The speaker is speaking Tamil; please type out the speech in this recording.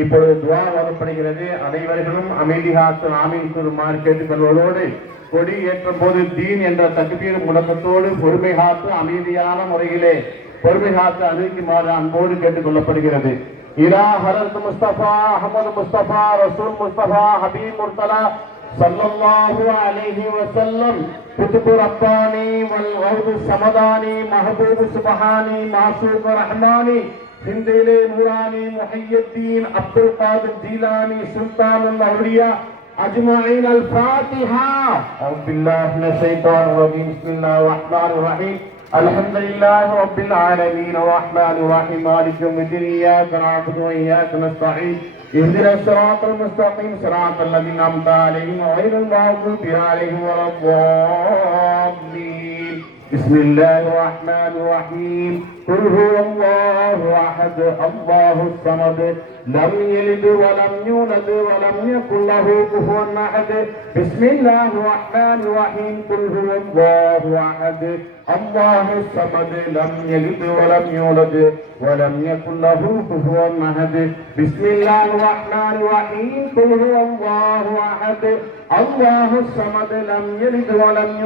இப்பொழுது துஆ ஓதப்படுகிறது. அனைவர்களும் அமைதியாக ஆமீன் கூறுமாறு கேட்டுக்கொள்வதோடு கொடி ஏற்றும் போது தீன் என்ற தக்பீர் முழக்கத்தோடு பொறுமை காத்து அமைதியான முறையிலே பொறுமை காத்து அறிவிக்குமாறு அன்போடு கேட்டுக்கொள்ளப்படுகிறது. இலா ஹலத் முஸ்தபா அஹமது முஸ்தபா ரசூல் முஸ்தபா ஹபீப் முர்தலா ஸல்லல்லாஹு அலைஹி வஸல்லம் குதுபு ரப்பானி வல் கௌது சமதானி மஹபூப் சுப்ஹானி மாசூக் ரஹ்மானி ஹிந்திலே நூரானி முஹய்யித்தீன் அப்துல் காதிர் ஜீலானி சுல்தானுல் அவுலியா அஜ்மஈன் அல் ஃபாத்திஹா. அவுது பில்லாஹி மினஷ் ஷைத்தானிர் ரஜீம். பிஸ்மில்லாஹிர் ரஹ்மானிர் ரஹீம். அல்ஹம்துலில்லாஹி ரப்பில் ஆலமீன் ரஹ்மானிர் ரஹீம் மாலிகி யௌமிddin இய்யாக நஅபுது வ இய்யாக நஸ்தஈன் இஹ்தினஸ் ஸிராத்தல் முஸ்தகீம் ஸிராத்தல் லதீன அன்அம்த அலைஹிம் கய்ரில் மக்தூபி அலைஹிம் வலضالين. பிஸ்மில்லாஹிர் ரஹ்மானிர் ரஹீம். குல் ஹுவல்லாஹு அஹத் அல்லாஹுஸ் ஸமத் லம் யலித் வ லம் யூலத் வ லம் யகுல் லஹு குஃபுவன் அஹத். பிஸ்மில்லாஹிர் ரஹ்மானிர் ரஹீம். குல் ஹுவல்லாஹு அஹத் அல்லாஹுஸ் ஸமத் லம் யலித் வ லம் யூலத் வ லம் யகுல் லஹு குஃபுவன் அஹத். பிஸ்மில்லாஹிர் ரஹ்மானிர் ரஹீம். குல் ஹுவல்லாஹு அஹத் அல்லாஹுஸ் ஸமத் லம் யலித் வ லம்